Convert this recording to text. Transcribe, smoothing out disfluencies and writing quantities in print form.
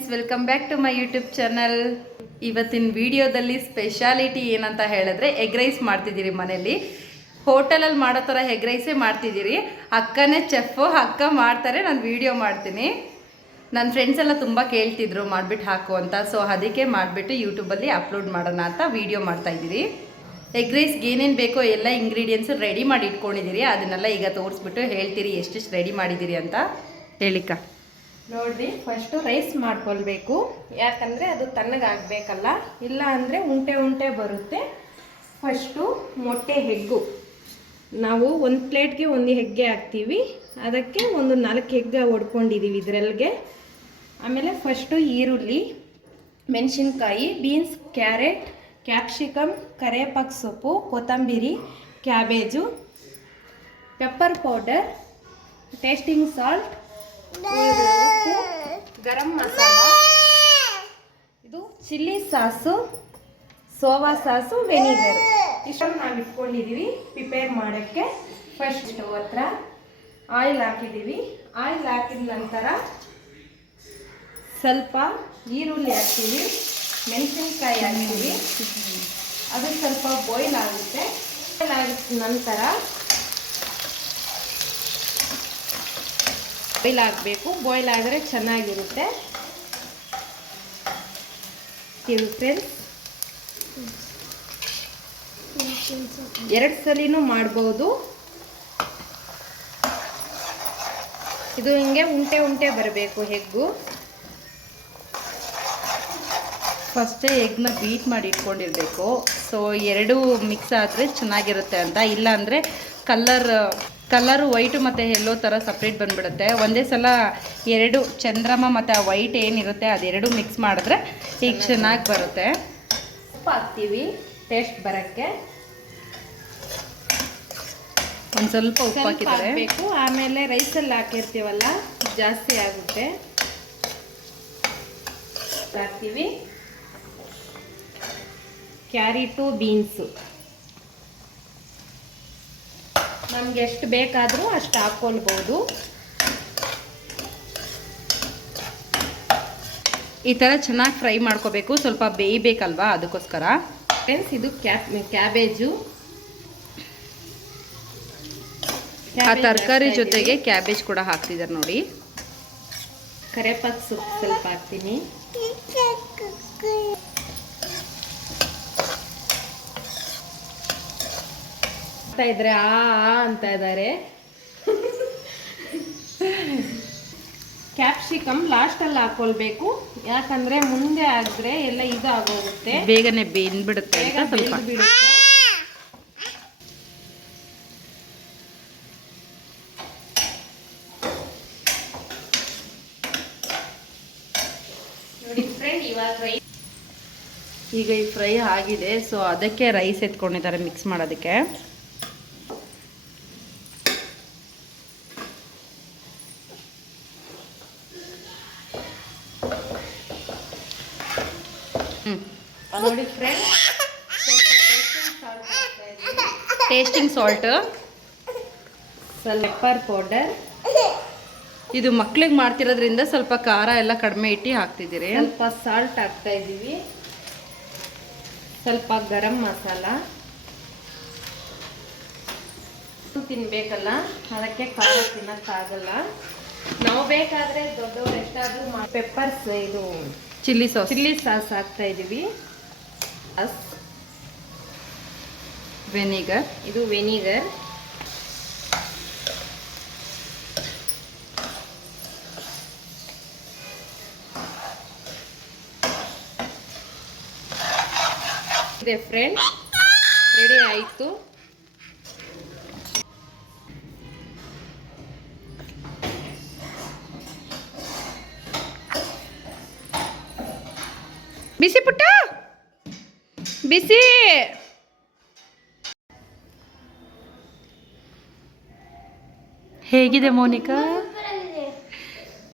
Friends, welcome back to my YouTube channel. ಇವತ್ತಿನ ವಿಡಿಯೋದಲ್ಲಿ speciality ಏನಂತ ಹೇಳಿದ್ರೆ ಎಗ್ ರೈಸ್ ಮಾಡ್ತಿದ್ದೀರಿ ಮನೇಲಿ. ಹೋಟೆಲಲ್ಲಿ ಮಾಡೋ ಥರ ಎಗ್ ರೈಸೇ ಮಾಡ್ತಿದ್ದೀರಿ. ಅಕ್ಕನೇ ಚೆಫು, ಅಕ್ಕ ಮಾಡ್ತಾರೆ, ನಾನು ವಿಡಿಯೋ ಮಾಡ್ತೀನಿ. ನನ್ನ ಫ್ರೆಂಡ್ಸ್ ಎಲ್ಲ ತುಂಬ ಕೇಳ್ತಿದ್ರು ಮಾಡಿಬಿಟ್ಟು ಹಾಕು ಅಂತ. ಸೊ ಅದಕ್ಕೆ ಮಾಡಿಬಿಟ್ಟು ಯೂಟ್ಯೂಬಲ್ಲಿ ಅಪ್ಲೋಡ್ ಮಾಡೋಣ ಅಂತ ವಿಡಿಯೋ ಮಾಡ್ತಾಯಿದ್ದೀರಿ. ಎಗ್ ರೈಸ್ಗೆ ಏನೇನು ಬೇಕೋ ಎಲ್ಲ ಇಂಗ್ರೀಡಿಯೆಂಟ್ಸು ರೆಡಿ ಮಾಡಿ ಇಟ್ಕೊಂಡಿದ್ದೀರಿ. ಅದನ್ನೆಲ್ಲ ಈಗ ತೋರಿಸ್ಬಿಟ್ಟು ಹೇಳ್ತೀರಿ ಎಷ್ಟೆಷ್ಟು ರೆಡಿ ಮಾಡಿದ್ದೀರಿ ಅಂತ. ಹೇಳಿಕ ನೋಡ್ರಿ, ಫಸ್ಟು ರೈಸ್ ಮಾಡ್ಕೊಳ್ಬೇಕು. ಯಾಕಂದರೆ ಅದು ತಣ್ಣಗಾಗಬೇಕಲ್ಲ, ಇಲ್ಲ ಅಂದರೆ ಉಂಟೆ ಉಂಟೆ ಬರುತ್ತೆ. ಫಸ್ಟು ಮೊಟ್ಟೆ ಹೆಗ್ಗು ನಾವು ಒಂದು ಪ್ಲೇಟ್ಗೆ ಒಂದು ಹೆಗ್ಗೆ ಹಾಕ್ತೀವಿ. ಅದಕ್ಕೆ ಒಂದು 4 ಹೆಗ್ಗೆ ಹೊಡ್ಕೊಂಡಿದ್ದೀವಿ ಇದರಲ್ಲಿಗೆ. ಆಮೇಲೆ ಫಸ್ಟು ಈರುಳ್ಳಿ, ಮೆಣಸಿನ್ಕಾಯಿ, ಬೀನ್ಸ್, ಕ್ಯಾರೆಟ್, ಕ್ಯಾಪ್ಸಿಕಮ್, ಕರಿವೇಪಾಕು ಸೊಪ್ಪು, ಕೊತ್ತಂಬರಿ, cabbage, pepper powder, tasting salt, ಉಪ್ಪು, ಗರಂ ಮಸಾಲ, ಇದು ಚಿಲ್ಲಿ ಸಾಸು, ಸೋವಾ ಸಾಸು, ವೆನಿಗರ್. ಇಷ್ಟನ್ನು ನಾವು ಇಟ್ಕೊಂಡಿದ್ದೀವಿ ಪ್ರಿಪೇರ್ ಮಾಡೋಕ್ಕೆ. ಫಸ್ಟ್ ಸ್ಟವ್ ಹತ್ರ ಆಯಿಲ್ ಹಾಕಿದ್ದೀವಿ. ಆಯಿಲ್ ಹಾಕಿದ ನಂತರ ಸ್ವಲ್ಪ ಈರುಳ್ಳಿ ಹಾಕ್ತೀವಿ, ಮೆಣಸಿನ್ಕಾಯಿ ಹಾಕ್ತೀವಿ. ಅದು ಸ್ವಲ್ಪ ಬಾಯ್ಲ್ ಆಗುತ್ತೆ. ಬಾಯ್ಲ್ ಆಗಿದ ನಂತರ ಬಾಯ್ಲ್ ಆಗಬೇಕು. ಬಾಯ್ಲ್ ಆದರೆ ಚೆನ್ನಾಗಿರುತ್ತೆ. ಇದು ಫ್ರೆಂಡ್ಸ್ 2 ಸಲಿನೂ ಮಾಡ್ಬೋದು. ಇದು ಹಿಂಗೆ ಉಂಟೆ ಉಂಟೆ ಬರಬೇಕು ಹೆಗ್ಗು. ಫಸ್ಟೇ ಎಗ್ನ ಬೀಟ್ ಮಾಡಿ ಇಟ್ಕೊಂಡಿರಬೇಕು. ಸೊ 2 ಮಿಕ್ಸ್ ಆದರೆ ಚೆನ್ನಾಗಿರುತ್ತೆ ಅಂತ. ಇಲ್ಲ ಅಂದರೆ ಕಲರು ವೈಟು ಮತ್ತು ಎಲ್ಲೋ ಥರ ಸಪ್ರೇಟ್ ಬಂದುಬಿಡುತ್ತೆ. ಒಂದೇ ಸಲ 2 ಚಂದ್ರಮ ಮತ್ತು ಆ ವೈಟ್ ಏನಿರುತ್ತೆ ಅದೆರಡು ಮಿಕ್ಸ್ ಮಾಡಿದ್ರೆ ಈಗ ಚೆನ್ನಾಗಿ ಬರುತ್ತೆ. ಉಪ್ಪು ಹಾಕ್ತೀವಿ ಟೇಸ್ಟ್ ಬರೋಕ್ಕೆ. ಒಂದು ಸ್ವಲ್ಪ ಉಪ್ಪು ಹಾಕಿದರೆ ಬೇಕು. ಆಮೇಲೆ ರೈಸಲ್ಲಿ ಹಾಕಿರ್ತೀವಲ್ಲ ಜಾಸ್ತಿ ಆಗುತ್ತೆ. ಹಾಕ್ತೀವಿ ಕ್ಯಾರೆಟು, ಬೀನ್ಸು ನಮ್ಗೆ ಎಷ್ಟು ಬೇಕಾದರೂ ಅಷ್ಟು ಹಾಕ್ಕೊಳ್ಬೋದು. ಈ ಥರ ಚೆನ್ನಾಗಿ ಫ್ರೈ ಮಾಡ್ಕೋಬೇಕು. ಸ್ವಲ್ಪ ಬೇಯಬೇಕಲ್ವಾ, ಅದಕ್ಕೋಸ್ಕರ. ಫ್ರೆಂಡ್ಸ್, ಇದು ಕ್ಯಾಬೇಜು. ಆ ತರಕಾರಿ ಜೊತೆಗೆ ಕ್ಯಾಬೇಜ್ ಕೂಡ ಹಾಕ್ತಿದ್ದಾರೆ ನೋಡಿ. ಕರಿವೇಪಾಕು ಸೊಪ್ಪು ಸ್ವಲ್ಪ ಹಾಕ್ತೀನಿ. ಇದ್ರೆ ಆ ಅಂತ ಇದ್ದಾರೆ. ಕ್ಯಾಪ್ಸಿಕಮ್ ಲಾಸ್ಟಲ್ಲಿ ಹಾಕೊಳ್ಬೇಕು. ಯಾಕಂದ್ರೆ ಮುಂದೆ ಆದ್ರೆ ಎಲ್ಲ ಇದು ಆಗೋಗುತ್ತೆ, ಬೇಗನೆ ಬೆಂದ್ಬಿಡುತ್ತೆ ಅಂತ ಸ್ವಲ್ಪ ಬಿಡುತ್ತೆ. ನೋಡಿ ಫ್ರೆಂಡ್, ಇವಾಗ ಈಗ ಈ ಫ್ರೈ ಆಗಿದೆ. ಸೊ ಅದಕ್ಕೆ ರೈಸ್ ಎತ್ಕೊಂಡಿದ್ದಾರೆ ಮಿಕ್ಸ್ ಮಾಡೋದಕ್ಕೆ. ನೋಡಿ ಫ್ರೆಂಡ್, ಟೇಸ್ಟಿಂಗ್ ಸಾಲ್ಟ್, ಸ್ವಲ್ಪ ಪೆಪ್ಪರ್ ಪೌಡರ್. ಇದು ಮಕ್ಳಿಗೆ ಮಾಡ್ತಿರೋದ್ರಿಂದ ಸ್ವಲ್ಪ ಖಾರ ಎಲ್ಲ ಕಡಿಮೆ ಇಟ್ಟು ಹಾಕ್ತಿದ್ದೀರಿ. ಸ್ವಲ್ಪ ಸಾಲ್ಟ್ ಹಾಕ್ತಾ ಇದ್ದೀವಿ. ಸ್ವಲ್ಪ ಗರಂ ಮಸಾಲ. ತಿನ್ಬೇಕಲ್ಲ, ಅದಕ್ಕೆ ಖಾರ ತಿನ್ನಕ್ಕಾಗಲ್ಲ. ನಾವು ಬೇಕಾದ್ರೆ ದೊಡ್ಡವ್ರು ಎಷ್ಟಾದ್ರೂ ಪೆಪ್ಪರ್ಸ್, ಇದು ಚಿಲ್ಲಿ ಸಾಸ್ ಹಾಕ್ತಾ ಇದ್ದೀವಿ. ವೆನಿಗರ್, ಇದು ವೆನಿಗರ್. ಇದೆ ಫ್ರೆಂಡ್, ರೆಡಿ ಆಯಿತು. ಬಿಸಿ ಪುಟ್ಟ, ಬಿಸಿ. ಹೇಗಿದೆ ಮೋನಿಕಾ?